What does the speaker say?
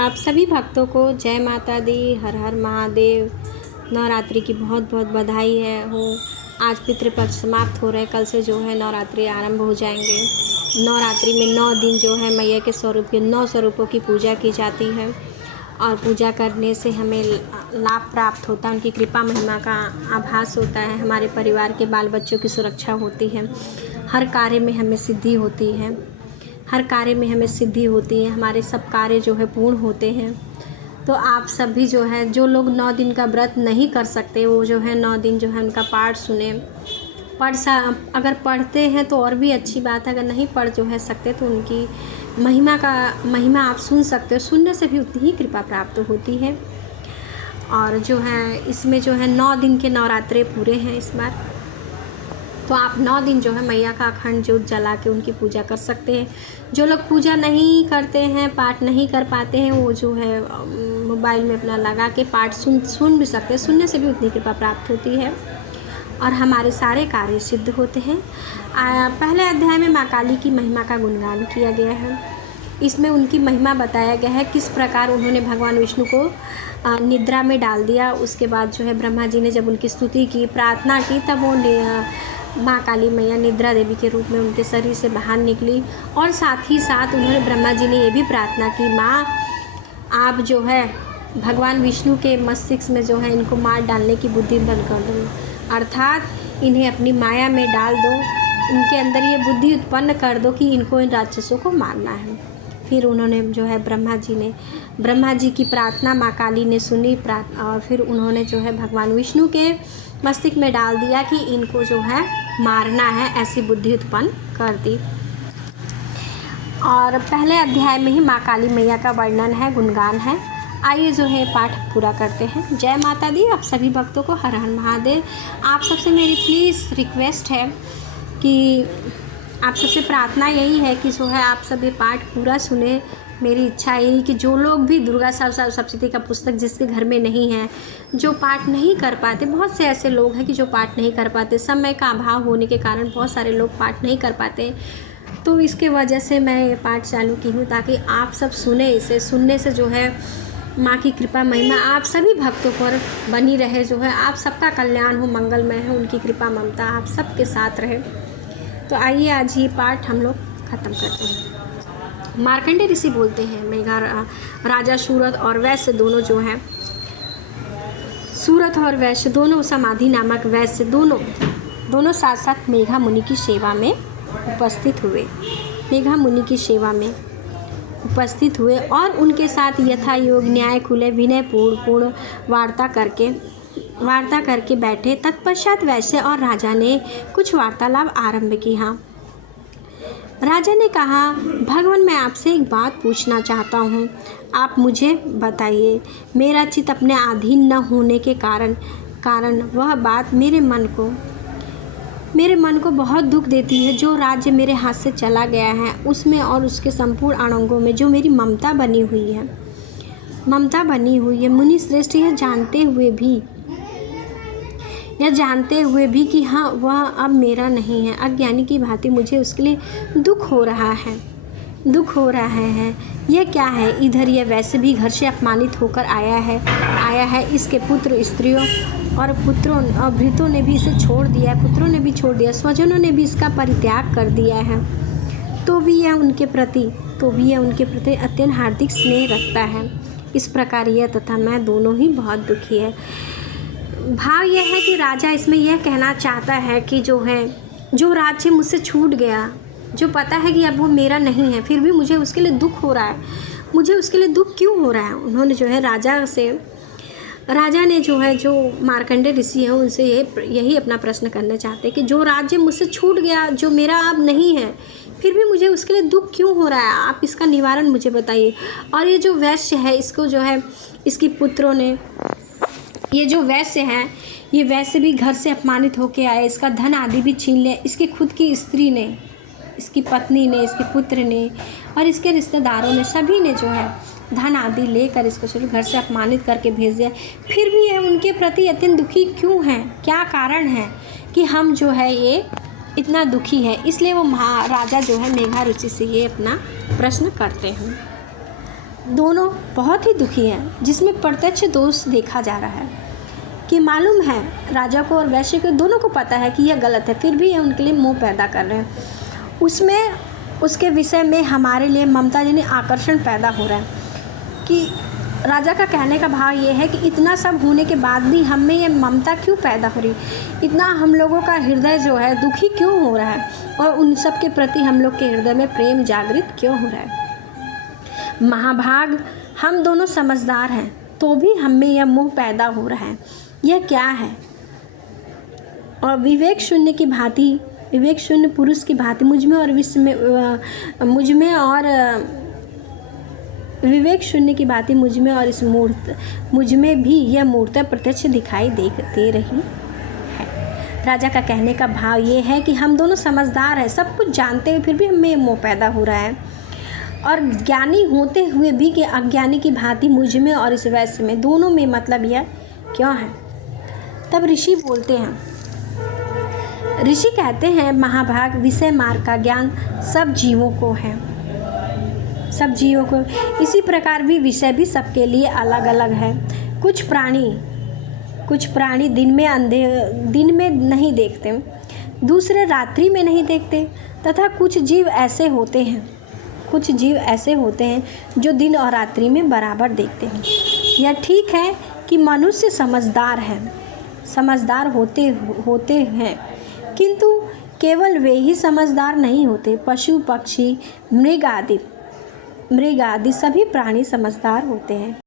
आप सभी भक्तों को जय माता दी, हर हर महादेव। नवरात्रि की बहुत बहुत बधाई है हो। आज पितृपक्ष समाप्त हो रहे, कल से जो है नवरात्रि आरंभ हो जाएंगे। नवरात्रि में 9 दिन जो है मैया के स्वरूप के 9 स्वरूपों की पूजा की जाती है और पूजा करने से हमें लाभ प्राप्त होता है, उनकी कृपा महिमा का आभास होता है। हमारे परिवार के बाल बच्चों की सुरक्षा होती है, हर कार्य में हमें सिद्धि होती है, हमारे सब कार्य जो है पूर्ण होते हैं। तो आप सभी जो है, जो लोग 9 दिन का व्रत नहीं कर सकते, वो जो है 9 दिन जो है उनका पाठ सुने। अगर पढ़ते हैं तो और भी अच्छी बात है, अगर नहीं पढ़ जो है सकते तो उनकी महिमा आप सुन सकते हो। सुनने से भी उतनी ही कृपा प्राप्त होती है। और जो है इसमें जो है 9 दिन के नवरात्रे पूरे हैं इस बार, तो आप 9 दिन जो है मैया का अखंड ज्योत जला के उनकी पूजा कर सकते हैं। जो लोग पूजा नहीं करते हैं, पाठ नहीं कर पाते हैं, वो जो है मोबाइल में अपना लगा के पाठ सुन भी सकते हैं। सुनने से भी उतनी कृपा प्राप्त होती है और हमारे सारे कार्य सिद्ध होते हैं। पहले अध्याय में माँ काली की महिमा का गुणगान किया गया है। इसमें उनकी महिमा बताया गया है, किस प्रकार उन्होंने भगवान विष्णु को निद्रा में डाल दिया। उसके बाद जो है ब्रह्मा जी ने जब उनकी स्तुति की, प्रार्थना की, तब वो माँ काली मैया निद्रा देवी के रूप में उनके शरीर से बाहर निकली। और साथ ही साथ उन्होंने ब्रह्मा जी ने ये भी प्रार्थना की, माँ आप जो है भगवान विष्णु के मस्तिष्क में जो है इनको मार डालने की बुद्धि बंद कर दो, अर्थात इन्हें अपनी माया में डाल दो, इनके अंदर ये बुद्धि उत्पन्न कर दो कि इनको इन राक्षसों को मारना है। फिर उन्होंने जो है ब्रह्मा जी की प्रार्थना माँ काली ने सुनी और फिर उन्होंने जो है भगवान विष्णु के मस्तिष्क में डाल दिया कि इनको जो है मारना है, ऐसी बुद्धि उत्पन्न कर दी। और पहले अध्याय में ही माँ काली मैया का वर्णन है, गुणगान है। आइए जो है पाठ पूरा करते हैं। जय माता दी। आप सभी भक्तों को हर हर महादेव। आप सबसे मेरी प्लीज़ रिक्वेस्ट है कि आप सबसे प्रार्थना यही है कि जो है आप सभी पाठ पूरा सुने। मेरी इच्छा यही कि जो लोग भी दुर्गा सप्तशती का पुस्तक जिसके घर में नहीं है, जो पाठ नहीं कर पाते, बहुत से ऐसे लोग हैं कि जो पाठ नहीं कर पाते, समय का अभाव होने के कारण बहुत सारे लोग पाठ नहीं कर पाते, तो इसके वजह से मैं ये पाठ चालू की हूँ ताकि आप सब सुने। इसे सुनने से जो है माँ की कृपा महिमा आप सभी भक्तों पर बनी रहे, जो है आप सबका कल्याण हो, मंगलमय हो, उनकी कृपा ममता आप सबके साथ रहे। तो आइए आज ये पाठ हम लोग ख़त्म करते हैं। मार्कंडेय ऋषि बोलते हैं, मेघा राजा सूरत और वैश्य दोनों जो हैं, सूरत और वैश्य दोनों, समाधि नामक वैश्य दोनों साथ साथ मेघा मुनि की सेवा में उपस्थित हुए और उनके साथ यथा योग न्याय खुले विनय पूर्ण वार्ता करके बैठे। तत्पश्चात वैश्य और राजा ने कुछ वार्तालाप आरंभ किया। राजा ने कहा, भगवान मैं आपसे एक बात पूछना चाहता हूँ, आप मुझे बताइए। मेरा चित्त अपने अधीन न होने के कारण वह बात मेरे मन को बहुत दुख देती है। जो राज्य मेरे हाथ से चला गया है उसमें और उसके संपूर्ण अणंगों में जो मेरी ममता बनी हुई है, मुनि श्रेष्ठ यह जानते हुए भी कि हाँ वह अब मेरा नहीं है, अज्ञानी की भांति मुझे उसके लिए दुख हो रहा है। यह क्या है? इधर यह वैसे भी घर से अपमानित होकर आया है। इसके पुत्र स्त्रियों और भृतों ने भी इसे छोड़ दिया, पुत्रों ने भी छोड़ दिया, स्वजनों ने भी इसका परित्याग कर दिया है। तो भी यह उनके प्रति अत्यंत हार्दिक स्नेह रखता है। इस प्रकार यह तथा मैं दोनों ही बहुत दुखी है। भाव यह है कि राजा इसमें यह कहना चाहता है कि जो राज्य मुझसे छूट गया, जो पता है कि अब वो मेरा नहीं है, फिर भी मुझे उसके लिए दुख हो रहा है। मुझे उसके लिए दुख क्यों हो रहा है? उन्होंने जो है राजा ने जो मार्कंडेय ऋषि हैं उनसे यही अपना प्रश्न करना चाहते हैं कि जो राज्य मुझसे छूट गया, जो मेरा अब नहीं है, फिर भी मुझे उसके लिए दुख क्यों हो रहा है? आप इसका निवारण मुझे बताइए। और ये जो वैश्य है, इसको जो है इसकी पुत्रों ने, ये जो वैश्य है, ये वैश्य भी घर से अपमानित होके आए, इसका धन आदि भी छीन लिया। इसकी खुद की स्त्री ने, इसकी पत्नी ने, इसके पुत्र ने और इसके रिश्तेदारों ने, सभी ने जो है धन आदि लेकर इसको सिर्फ घर से अपमानित करके भेज दिया। फिर भी यह उनके प्रति अत्यंत दुखी क्यों हैं? क्या कारण है कि हम जो है ये इतना दुखी है? इसलिए वो महाराजा जो है मेघा ऋषि से ये अपना प्रश्न करते हैं। दोनों बहुत ही दुखी हैं, जिसमें प्रत्यक्ष दोष देखा जा रहा है कि मालूम है राजा को और वैश्य को, दोनों को पता है कि यह गलत है, फिर भी ये उनके लिए मोह पैदा कर रहे हैं। उसमें उसके विषय में हमारे लिए ममता यानी आकर्षण पैदा हो रहा है कि राजा का कहने का भाव ये है कि इतना सब होने के बाद भी हम में ये ममता क्यों पैदा हो रही, इतना हम लोगों का हृदय जो है दुखी क्यों हो रहा है और उन सब के प्रति हम लोग के हृदय में प्रेम जागृत क्यों हो रहा है। महाभाग हम दोनों समझदार हैं तो भी हम में यह मोह पैदा हो रहा है, यह क्या है। और विवेक शून्य की भांति, विवेक शून्य पुरुष की भांति मुझमें और विश्व में विवेक शून्य की बातें मुझमें और इस मुझमें भी यह मूर्ति प्रत्यक्ष दिखाई दे रही है। राजा का कहने का भाव ये है कि हम दोनों समझदार हैं, सब कुछ जानते हुए फिर भी हमें मोह पैदा हो रहा है, और ज्ञानी होते हुए भी कि अज्ञानी की भांति मुझमें और इस वैश्य में, दोनों में मतलब यह क्यों है। तब ऋषि बोलते हैं, ऋषि कहते हैं महाभाग विषय मार्ग का ज्ञान सब जीवों को है, सब जीवों को। इसी प्रकार भी विषय भी सबके लिए अलग अलग है। कुछ प्राणी दिन में नहीं देखते, दूसरे रात्रि में नहीं देखते, तथा कुछ जीव ऐसे होते हैं जो दिन और रात्रि में बराबर देखते हैं। यह ठीक है कि मनुष्य समझदार होते हैं, किंतु केवल वे ही समझदार नहीं होते, पशु पक्षी मृग आदि सभी प्राणी समझदार होते हैं।